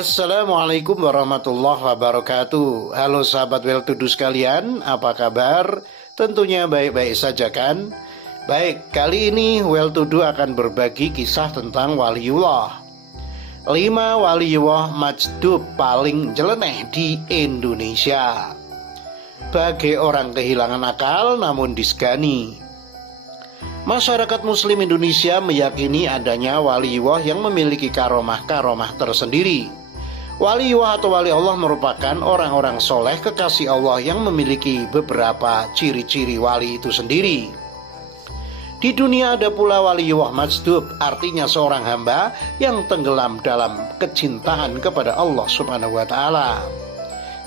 Assalamualaikum warahmatullahi wabarakatuh. Halo sahabat Well To Do sekalian, apa kabar? Tentunya baik-baik saja kan? Baik, kali ini Well To Do akan berbagi kisah tentang waliullah. 5 waliullah majdub paling nyeleneh di Indonesia. Bagi orang kehilangan akal namun disegani. Masyarakat muslim Indonesia meyakini adanya waliullah yang memiliki karomah-karomah tersendiri. Waliullah atau wali Allah merupakan orang-orang soleh kekasih Allah yang memiliki beberapa ciri-ciri wali itu sendiri. Di dunia ada pula waliullah majdub, artinya seorang hamba yang tenggelam dalam kecintaan kepada Allah Subhanahu wa Ta'ala.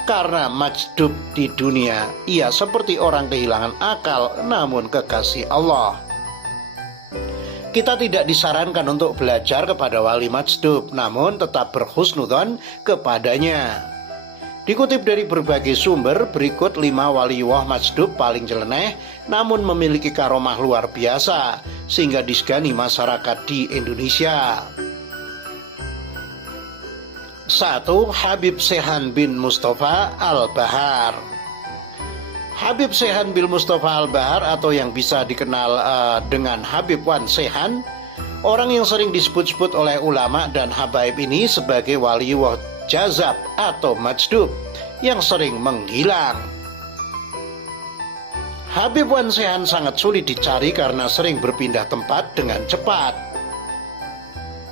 Karena majdub di dunia, ia seperti orang kehilangan akal namun kekasih Allah. Kita tidak disarankan untuk belajar kepada wali majdub, namun tetap berhusnudzon kepadanya. Dikutip dari berbagai sumber, berikut 5 waliullah majdub paling nyeleneh namun memiliki karomah luar biasa sehingga disegani masyarakat di Indonesia. 1. Habib Seyhan bin Mustafa Al-Bahar. Habib Seyhan bin Mustafa Al-Bahar atau yang bisa dikenal dengan Habib Wan Seyhan, orang yang sering disebut-sebut oleh ulama dan habaib ini sebagai waliullah jazab atau majdub yang sering menghilang. Habib Wan Seyhan sangat sulit dicari karena sering berpindah tempat dengan cepat.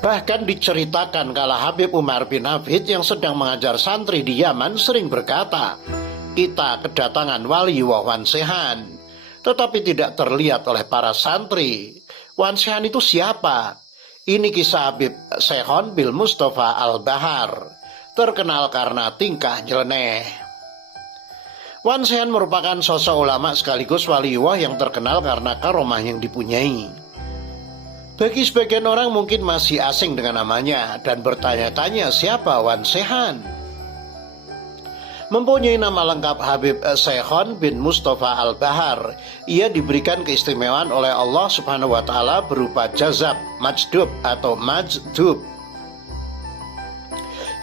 Bahkan diceritakan kala Habib Umar bin Hafid yang sedang mengajar santri di Yaman sering berkata, "Kita kedatangan waliullah Wan Seyhan," tetapi tidak terlihat oleh para santri. Wan Seyhan itu siapa? Ini kisah Habib Seyhan bin Mustafa Al-Bahar, terkenal karena tingkah nyeleneh. Wan Seyhan merupakan sosok ulama sekaligus waliullah yang terkenal karena karomah yang dipunyai. Bagi sebagian orang mungkin masih asing dengan namanya dan bertanya-tanya siapa Wan Seyhan. Mempunyai nama lengkap Habib Seyhan bin Mustafa Al-Bahar. Ia diberikan keistimewaan oleh Allah Subhanahu wa Ta'ala berupa jazab, majdub atau majdub.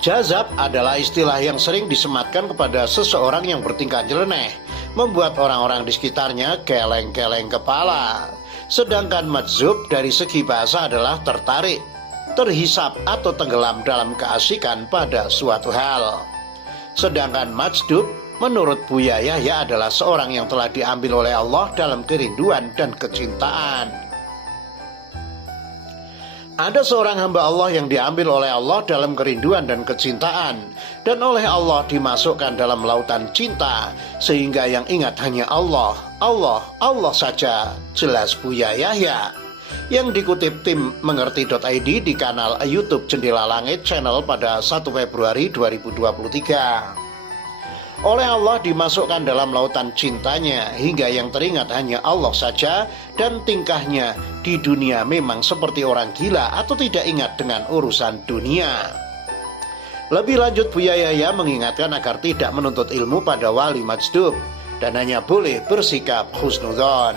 Jazab adalah istilah yang sering disematkan kepada seseorang yang bertingkah nyeleneh, membuat orang-orang di sekitarnya geleng-geleng kepala. Sedangkan majdub dari segi bahasa adalah tertarik, terhisap atau tenggelam dalam keasikan pada suatu hal. Sedangkan majdub menurut Buya Yahya adalah seorang yang telah diambil oleh Allah dalam kerinduan dan kecintaan. Ada seorang hamba Allah yang diambil oleh Allah dalam kerinduan dan kecintaan, dan oleh Allah dimasukkan dalam lautan cinta, sehingga yang ingat hanya Allah, Allah, Allah saja, jelas Buya Yahya. Yang dikutip tim mengerti.id di kanal YouTube Jendela Langit Channel pada 1 Februari 2023. Oleh Allah dimasukkan dalam lautan cintanya hingga yang teringat hanya Allah saja, dan tingkahnya di dunia memang seperti orang gila atau tidak ingat dengan urusan dunia. Lebih lanjut Buya Yahya mengingatkan agar tidak menuntut ilmu pada wali majdub dan hanya boleh bersikap husnudzon.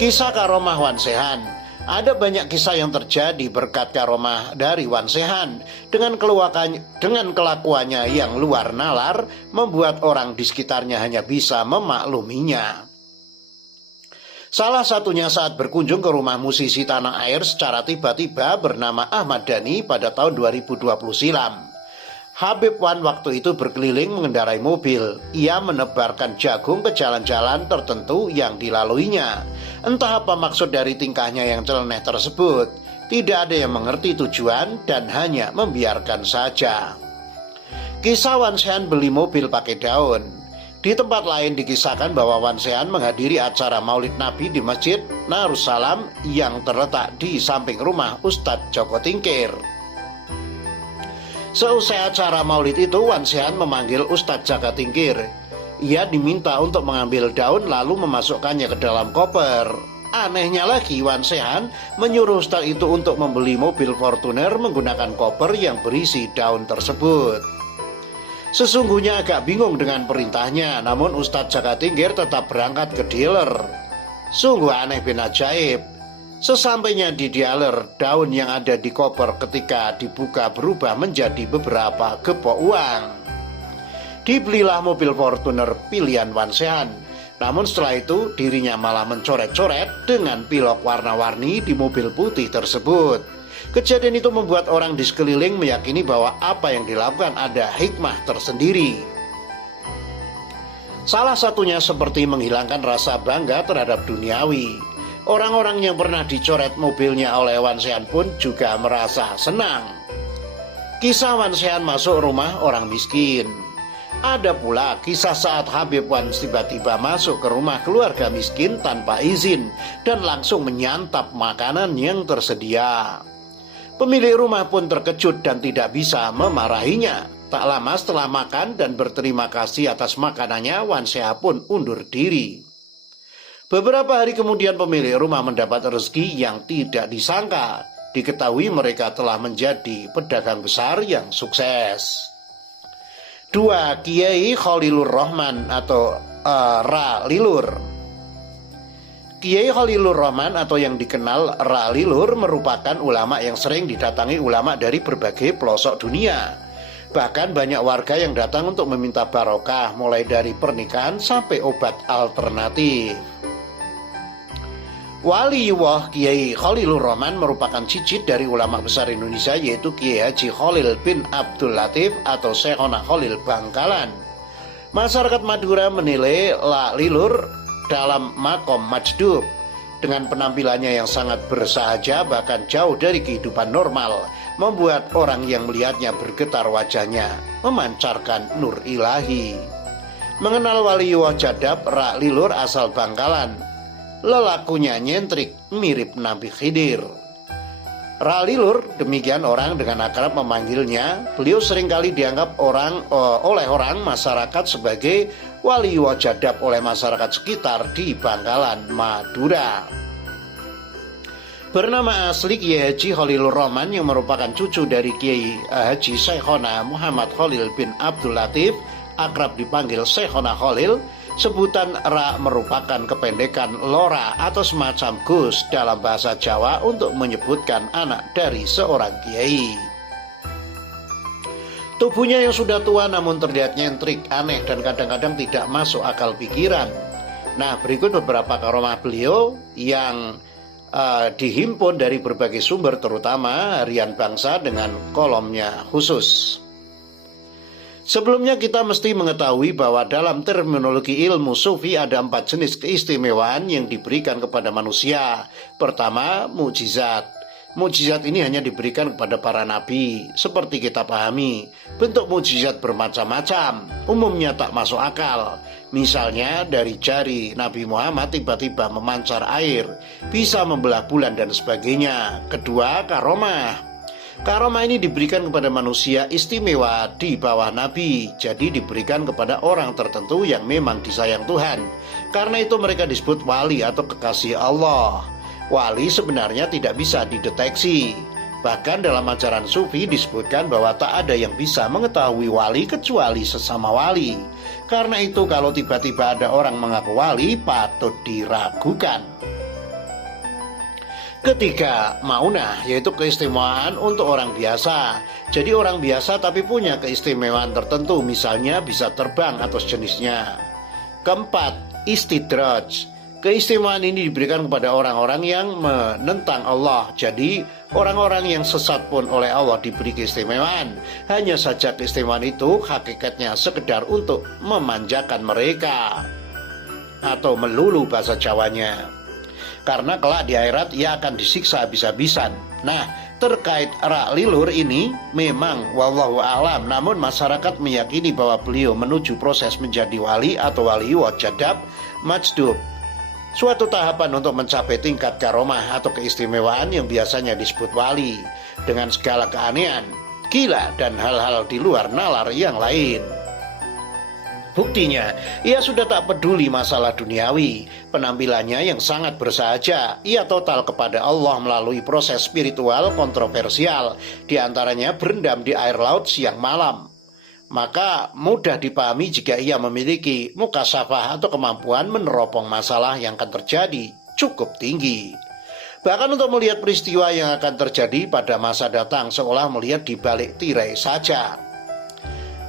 Kisah karomah Wan Seyhan. Ada banyak kisah yang terjadi berkat karomah dari Wan Seyhan. Dengan kelakuannya yang luar nalar, membuat orang di sekitarnya hanya bisa memakluminya. Salah satunya saat berkunjung ke rumah musisi tanah air secara tiba-tiba bernama Ahmad Dhani pada tahun 2020 silam. Habib Wan waktu itu berkeliling mengendarai mobil. Ia menebarkan jagung ke jalan-jalan tertentu yang dilaluinya. Entah apa maksud dari tingkahnya yang celeneh tersebut. Tidak ada yang mengerti tujuan dan hanya membiarkan saja. Kisah Wan Seyhan beli mobil pakai daun. Di tempat lain dikisahkan bahwa Wan Seyhan menghadiri acara Maulid Nabi di Masjid Narussalam yang terletak di samping rumah Ustadz Joko Tingkir. Seusai acara maulid itu, Wan Seyhan memanggil Ustadz Jaka Tingkir. Ia diminta untuk mengambil daun lalu memasukkannya ke dalam koper. Anehnya lagi, Wan Seyhan menyuruh Ustadz itu untuk membeli mobil Fortuner menggunakan koper yang berisi daun tersebut. Sesungguhnya agak bingung dengan perintahnya, namun Ustadz Jaka Tingkir tetap berangkat ke dealer. Sungguh aneh bin ajaib. Sesampainya di dialer, daun yang ada di koper ketika dibuka berubah menjadi beberapa gepok uang. Dibelilah mobil Fortuner pilihan Wan Sehan. Namun setelah itu dirinya malah mencoret-coret dengan pilok warna-warni di mobil putih tersebut. Kejadian itu membuat orang di sekeliling meyakini bahwa apa yang dilakukan ada hikmah tersendiri. Salah satunya seperti menghilangkan rasa bangga terhadap duniawi. Orang-orang yang pernah dicoret mobilnya oleh Wan Sehan pun juga merasa senang. Kisah Wan Sehan masuk rumah orang miskin. Ada pula kisah saat Habib Wan tiba-tiba masuk ke rumah keluarga miskin tanpa izin dan langsung menyantap makanan yang tersedia. Pemilik rumah pun terkejut dan tidak bisa memarahinya. Tak lama setelah makan dan berterima kasih atas makanannya, Wan Sehan pun undur diri. Beberapa hari kemudian pemilik rumah mendapat rezeki yang tidak disangka. Diketahui mereka telah menjadi pedagang besar yang sukses. 2. Kiai Khalilur Rahman atau Ra Lilur. Kiai Khalilur Rahman atau yang dikenal Ra Lilur merupakan ulama yang sering didatangi ulama dari berbagai pelosok dunia. Bahkan banyak warga yang datang untuk meminta barokah, mulai dari pernikahan sampai obat alternatif. Waliullah Kiai Khalilur Rahman merupakan cicit dari ulama besar Indonesia, yaitu Kiai Haji Khalil bin Abdul Latif atau Syekhona Khalil Bangkalan. Masyarakat Madura menilai La Lilur dalam makom majdub. Dengan penampilannya yang sangat bersahaja bahkan jauh dari kehidupan normal, membuat orang yang melihatnya bergetar wajahnya, memancarkan nur ilahi. Mengenal Waliullah Jadab, Ra Lilur asal Bangkalan. Lelakunya nyentrik mirip Nabi Khidir. Ra Lilur, demikian orang dengan akrab memanggilnya. Beliau seringkali dianggap oleh orang masyarakat sebagai Waliullah Jadab oleh masyarakat sekitar di Bangkalan, Madura. Bernama asli Kiai Haji Khalilur Rahman yang merupakan cucu dari Kiai Haji Syekhona Muhammad Khalil bin Abdul Latif, akrab dipanggil Syekhona Khalil. Sebutan Ra merupakan kependekan Lora atau semacam Gus dalam bahasa Jawa untuk menyebutkan anak dari seorang kiai. Tubuhnya yang sudah tua namun terlihat nyentrik, aneh dan kadang-kadang tidak masuk akal pikiran. Nah, berikut beberapa karomah beliau yang dihimpun dari berbagai sumber, terutama Harian Bangsa dengan kolomnya khusus. Sebelumnya kita mesti mengetahui bahwa dalam terminologi ilmu sufi ada 4 jenis keistimewaan yang diberikan kepada manusia. Pertama, mukjizat. Mukjizat ini hanya diberikan kepada para nabi. Seperti kita pahami, bentuk mukjizat bermacam-macam, umumnya tak masuk akal. Misalnya dari jari Nabi Muhammad tiba-tiba memancar air, bisa membelah bulan dan sebagainya. Kedua, karomah. Karomah ini diberikan kepada manusia istimewa di bawah Nabi, jadi diberikan kepada orang tertentu yang memang disayang Tuhan. Karena itu mereka disebut wali atau kekasih Allah. Wali sebenarnya tidak bisa dideteksi. Bahkan dalam ajaran sufi disebutkan bahwa tak ada yang bisa mengetahui wali kecuali sesama wali. Karena itu kalau tiba-tiba ada orang mengaku wali, patut diragukan. Ketiga, maunah, yaitu keistimewaan untuk orang biasa. Jadi orang biasa tapi punya keistimewaan tertentu, misalnya bisa terbang atau sejenisnya. Keempat, istidraj. Keistimewaan ini diberikan kepada orang-orang yang menentang Allah. Jadi orang-orang yang sesat pun oleh Allah diberi keistimewaan. Hanya saja keistimewaan itu hakikatnya sekedar untuk memanjakan mereka, atau melulu bahasa Jawanya. Karena kelak di akhirat ia akan disiksa habis-habisan. Nah, terkait Ra Lilur ini memang wallahu a'lam, namun masyarakat meyakini bahwa beliau menuju proses menjadi wali atau waliullah jadab majdub, suatu tahapan untuk mencapai tingkat karomah atau keistimewaan yang biasanya disebut wali, dengan segala keanehan, gila, dan hal-hal di luar nalar yang lain. Buktinya, ia sudah tak peduli masalah duniawi. Penampilannya yang sangat bersahaja, ia total kepada Allah melalui proses spiritual kontroversial, diantaranya berendam di air laut siang malam. Maka mudah dipahami jika ia memiliki mukasyafah atau kemampuan meneropong masalah yang akan terjadi cukup tinggi. Bahkan untuk melihat peristiwa yang akan terjadi pada masa datang seolah melihat di balik tirai saja.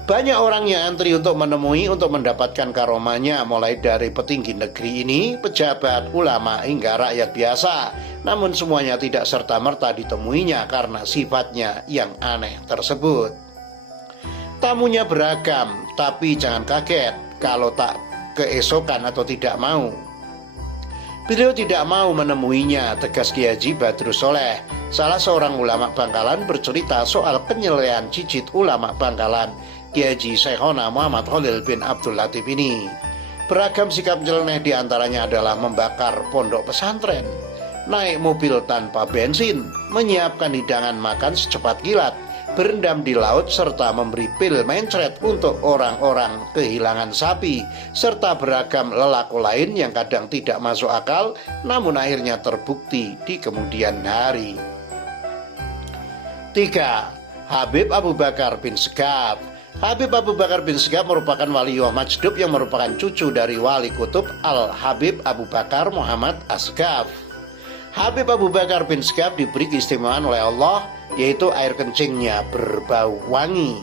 Banyak orang yang antri untuk menemui untuk mendapatkan karomahnya, mulai dari petinggi negeri ini, pejabat, ulama, hingga rakyat biasa. Namun semuanya tidak serta-merta ditemuinya karena sifatnya yang aneh tersebut. Tamunya beragam, tapi jangan kaget kalau tak keesokan atau tidak mau. Beliau tidak mau menemuinya, tegas Kiai Haji Badrus Soleh, salah seorang ulama Bangkalan, bercerita soal penyelean cicit ulama Bangkalan, Kiai Haji Syekhona Muhammad Khalil bin Abdul Latif ini. Beragam sikap nyeleneh diantaranya adalah membakar pondok pesantren, naik mobil tanpa bensin, menyiapkan hidangan makan secepat kilat, berendam di laut, serta memberi pil mencret untuk orang-orang kehilangan sapi, serta beragam lelaku lain yang kadang tidak masuk akal, namun akhirnya terbukti di kemudian hari. 3. Habib Abu Bakar bin Segaf. Habib Abu Bakar bin Segaf merupakan waliullah majdub yang merupakan cucu dari wali kutub Al-Habib Abu Bakar Muhammad As-Segaf. Habib Abu Bakar bin Segaf diberi keistimewaan oleh Allah, yaitu air kencingnya berbau wangi.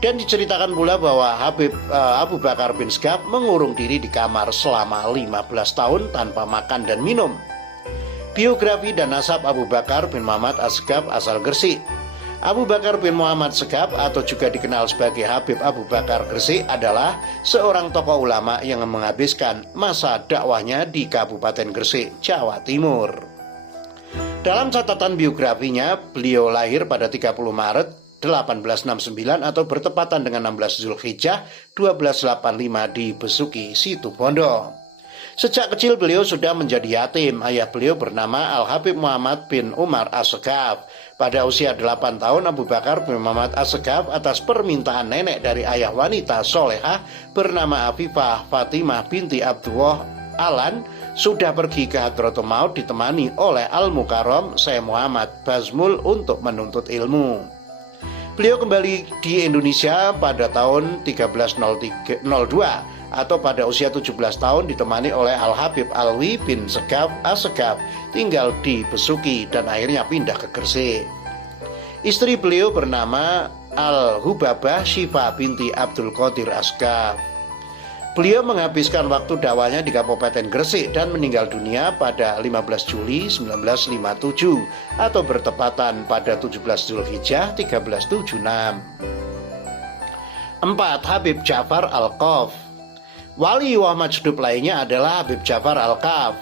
Dan diceritakan pula bahwa Habib Abu Bakar bin Segaf mengurung diri di kamar selama 15 tahun tanpa makan dan minum. Biografi dan nasab Abu Bakar bin Muhammad As-Segaf asal Gresik. Abu Bakar bin Muhammad Segaf atau juga dikenal sebagai Habib Abu Bakar Gresik adalah seorang tokoh ulama yang menghabiskan masa dakwahnya di Kabupaten Gresik, Jawa Timur. Dalam catatan biografinya, beliau lahir pada 30 Maret 1869 atau bertepatan dengan 16 Zulhijjah 1285 di Besuki, Situbondo. Sejak kecil beliau sudah menjadi yatim. Ayah beliau bernama Al-Habib Muhammad bin Umar As-Segaf. Pada usia 8 tahun, Abu Bakar bin Muhammad As-Segaf atas permintaan nenek dari ayah wanita solehah bernama Afifah Fatimah binti Abdullah Alan sudah pergi ke Hadratul Maut ditemani oleh Al-Mukarram Syekh Muhammad Bazmul untuk menuntut ilmu. Beliau kembali di Indonesia pada tahun 1302 atau pada usia 17 tahun ditemani oleh Al-Habib Alwi bin Segaf As-Segaf, tinggal di Besuki dan akhirnya pindah ke Gresik. Istri beliau bernama Al-Hubabah Syifa binti Abdul Qadir As-Segaf. Beliau menghabiskan waktu dakwahnya di Kabupaten Gresik dan meninggal dunia pada 15 Juli 1957 atau bertepatan pada 17 Zulhijjah 1376. 4. Habib Ja'far Al-Qaf. Waliullah majdub lainnya adalah Habib Ja'far Al-Qaf.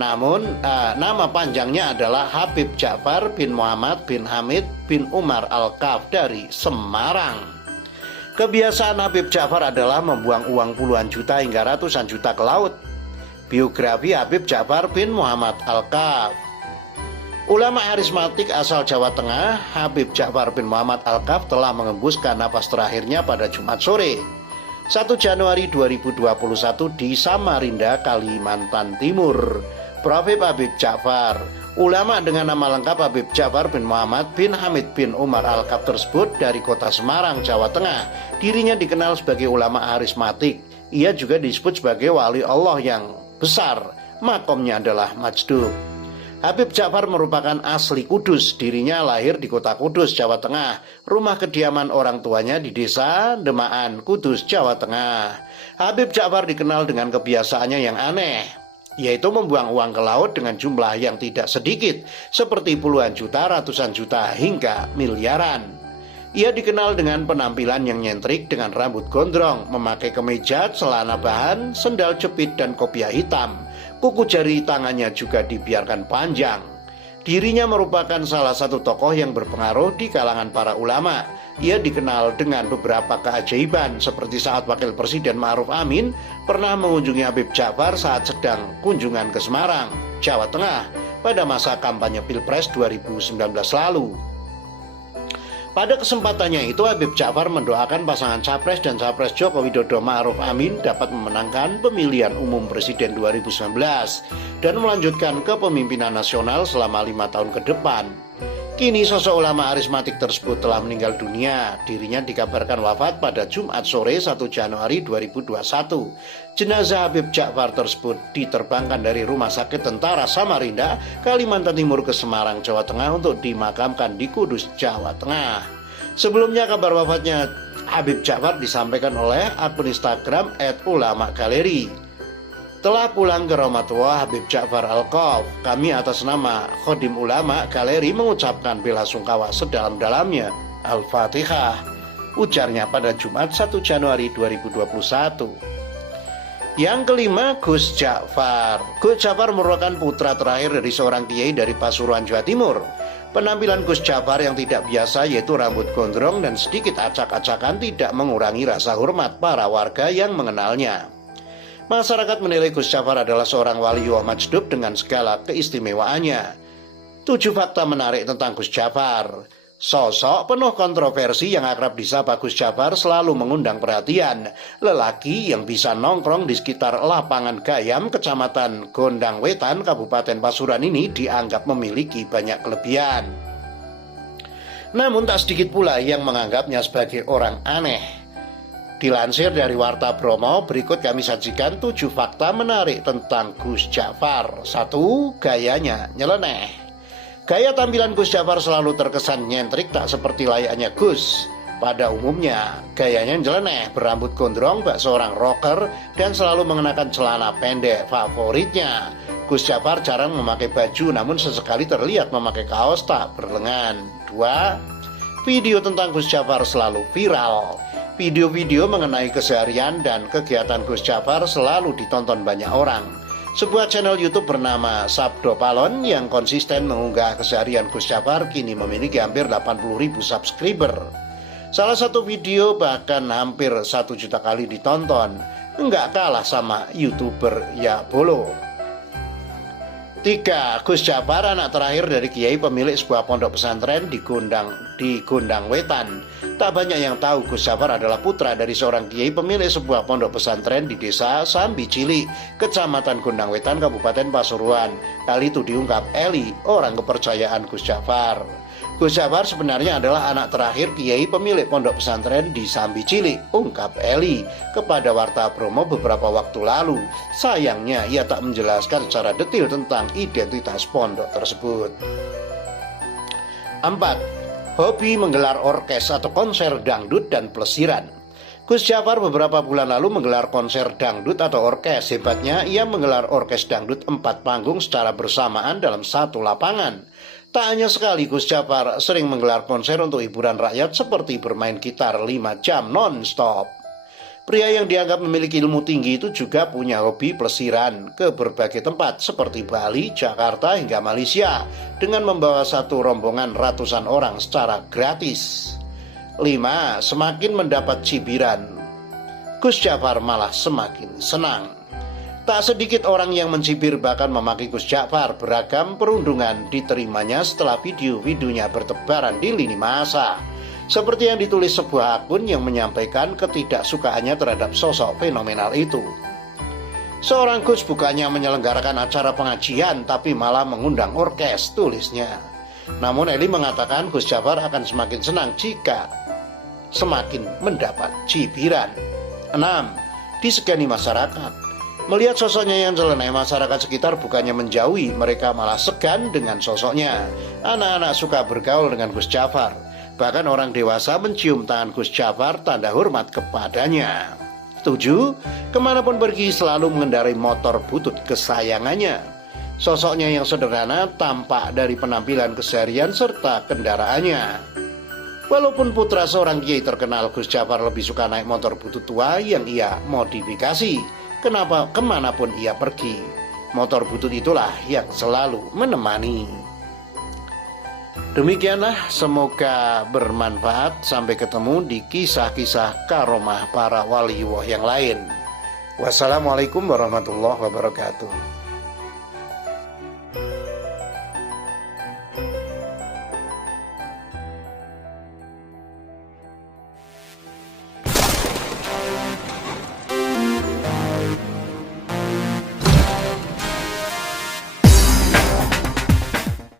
Namun nama panjangnya adalah Habib Ja'far bin Muhammad bin Hamid bin Umar Al-Qaf dari Semarang. Kebiasaan Habib Ja'far adalah membuang uang puluhan juta hingga ratusan juta ke laut. Biografi Habib Ja'far bin Muhammad Al-Qaf. Ulama karismatik asal Jawa Tengah, Habib Ja'far bin Muhammad Al-Qaf telah mengembuskan napas terakhirnya pada Jumat sore 1 Januari 2021 di Samarinda, Kalimantan Timur. Profil Habib Ja'far. Ulama dengan nama lengkap Habib Ja'far bin Muhammad bin Hamid bin Umar Al-Qaf tersebut dari kota Semarang, Jawa Tengah. Dirinya dikenal sebagai ulama karismatik. Ia juga disebut sebagai wali Allah yang besar. Makomnya adalah majdub. Habib Ja'far merupakan asli Kudus. Dirinya lahir di kota Kudus, Jawa Tengah. Rumah kediaman orang tuanya di desa Demaan, Kudus, Jawa Tengah. Habib Ja'far dikenal dengan kebiasaannya yang aneh, yaitu membuang uang ke laut dengan jumlah yang tidak sedikit, seperti puluhan juta, ratusan juta, hingga miliaran. Ia dikenal dengan penampilan yang nyentrik dengan rambut gondrong, memakai kemeja, celana bahan, sendal jepit, dan kopiah hitam. Kuku jari tangannya juga dibiarkan panjang. Dirinya merupakan salah satu tokoh yang berpengaruh di kalangan para ulama. Ia dikenal dengan beberapa keajaiban, seperti saat Wakil Presiden Ma'ruf Amin pernah mengunjungi Habib Ja'far saat sedang kunjungan ke Semarang, Jawa Tengah pada masa kampanye Pilpres 2019 lalu. Pada kesempatannya itu, Habib Ja'far mendoakan pasangan Capres dan Capres Joko Widodo Ma'ruf Amin dapat memenangkan pemilihan umum Presiden 2019 dan melanjutkan kepemimpinan nasional selama 5 tahun ke depan. Kini sosok ulama karismatik tersebut telah meninggal dunia. Dirinya dikabarkan wafat pada Jumat sore 1 Januari 2021. Jenazah Habib Ja'far tersebut diterbangkan dari Rumah Sakit Tentara Samarinda, Kalimantan Timur ke Semarang, Jawa Tengah untuk dimakamkan di Kudus, Jawa Tengah. Sebelumnya kabar wafatnya Habib Ja'far disampaikan oleh akun Instagram @ulama_galeri. Telah pulang ke Rahmatullah Habib Ja'far Al-Qaf, kami atas nama Khodim Ulama Galeri mengucapkan bela sungkawa sedalam-dalamnya. Al-Fatihah, ujarnya pada Jumat 1 Januari 2021. Yang kelima, Gus Ja'far. Gus Ja'far merupakan putra terakhir dari seorang kiai dari Pasuruan, Jawa Timur. Penampilan Gus Ja'far yang tidak biasa, yaitu rambut gondrong dan sedikit acak-acakan, tidak mengurangi rasa hormat para warga yang mengenalnya. Masyarakat menilai Gus Ja'far adalah seorang waliullah majdub dengan segala keistimewaannya. 7 fakta menarik tentang Gus Ja'far. Sosok penuh kontroversi yang akrab disapa Gus Ja'far selalu mengundang perhatian. Lelaki yang bisa nongkrong di sekitar lapangan Gayam, Kecamatan Gondang Wetan, Kabupaten Pasuruan ini dianggap memiliki banyak kelebihan. Namun tak sedikit pula yang menganggapnya sebagai orang aneh. Dilansir dari Warta Bromo, berikut kami sajikan 7 fakta menarik tentang Gus Ja'far. 1. Gayanya nyeleneh. Gaya tampilan Gus Ja'far selalu terkesan nyentrik, tak seperti layaknya Gus. Pada umumnya, gayanya nyeleneh, berambut gondrong bak seorang rocker, dan selalu mengenakan celana pendek. Favoritnya, Gus Ja'far jarang memakai baju, namun sesekali terlihat memakai kaos tak berlengan. 2. Video tentang Gus Ja'far selalu viral. Video-video mengenai keseharian dan kegiatan Gus Ja'far selalu ditonton banyak orang. Sebuah channel YouTube bernama Sabdo Palon yang konsisten mengunggah keseharian Gus Ja'far kini memiliki hampir 80.000 subscriber. Salah satu video bahkan hampir 1 juta kali ditonton, enggak kalah sama YouTuber Ya Bolo. 3. Gus Ja'far anak terakhir dari kiai pemilik sebuah pondok pesantren di Gondang Wetan. Tak banyak yang tahu Gus Ja'far adalah putra dari seorang kiai pemilik sebuah pondok pesantren di desa Sambi Cili, Kecamatan Gondang Wetan, Kabupaten Pasuruan. Kali itu diungkap Eli, orang kepercayaan Gus Ja'far. Gus Ja'far sebenarnya adalah anak terakhir kiai pemilik pondok pesantren di Sambi Cili, ungkap Eli kepada Warta Bromo beberapa waktu lalu. Sayangnya ia tak menjelaskan secara detail tentang identitas pondok tersebut. 4. Hobi menggelar orkes atau konser dangdut dan plesiran. Gus Ja'far beberapa bulan lalu menggelar konser dangdut atau orkes. Hebatnya, ia menggelar orkes dangdut 4 panggung secara bersamaan dalam satu lapangan. Tak hanya sekali, Gus Ja'far sering menggelar konser untuk hiburan rakyat seperti bermain gitar 5 jam non-stop. Pria yang dianggap memiliki ilmu tinggi itu juga punya hobi plesiran ke berbagai tempat seperti Bali, Jakarta hingga Malaysia dengan membawa satu rombongan ratusan orang secara gratis. 5. Semakin mendapat cibiran, Gus Ja'far malah semakin senang. Tak sedikit orang yang mencibir bahkan memaki Gus Ja'far. Beragam perundungan diterimanya setelah video-videonya bertebaran di lini masa. Seperti yang ditulis sebuah akun yang menyampaikan ketidaksukaannya terhadap sosok fenomenal itu. Seorang Gus bukannya menyelenggarakan acara pengajian, tapi malah mengundang orkes, tulisnya. Namun Eli mengatakan Gus Ja'far akan semakin senang jika semakin mendapat cibiran. 6. Disegani masyarakat. Melihat sosoknya yang nyeleneh, masyarakat sekitar bukannya menjauhi, mereka malah segan dengan sosoknya. Anak-anak suka bergaul dengan Gus Ja'far. Bahkan orang dewasa mencium tangan Gus Ja'far tanda hormat kepadanya. 7. Kemanapun pergi selalu mengendarai motor butut kesayangannya. Sosoknya yang sederhana tampak dari penampilan keseharian serta kendaraannya. Walaupun putra seorang kiai terkenal, Gus Ja'far lebih suka naik motor butut tua yang ia modifikasi. Kemanapun ia pergi, motor butut itulah yang selalu menemani. Demikianlah, semoga bermanfaat. Sampai ketemu di kisah-kisah karomah para waliullah yang lain. Wassalamualaikum warahmatullahi wabarakatuh.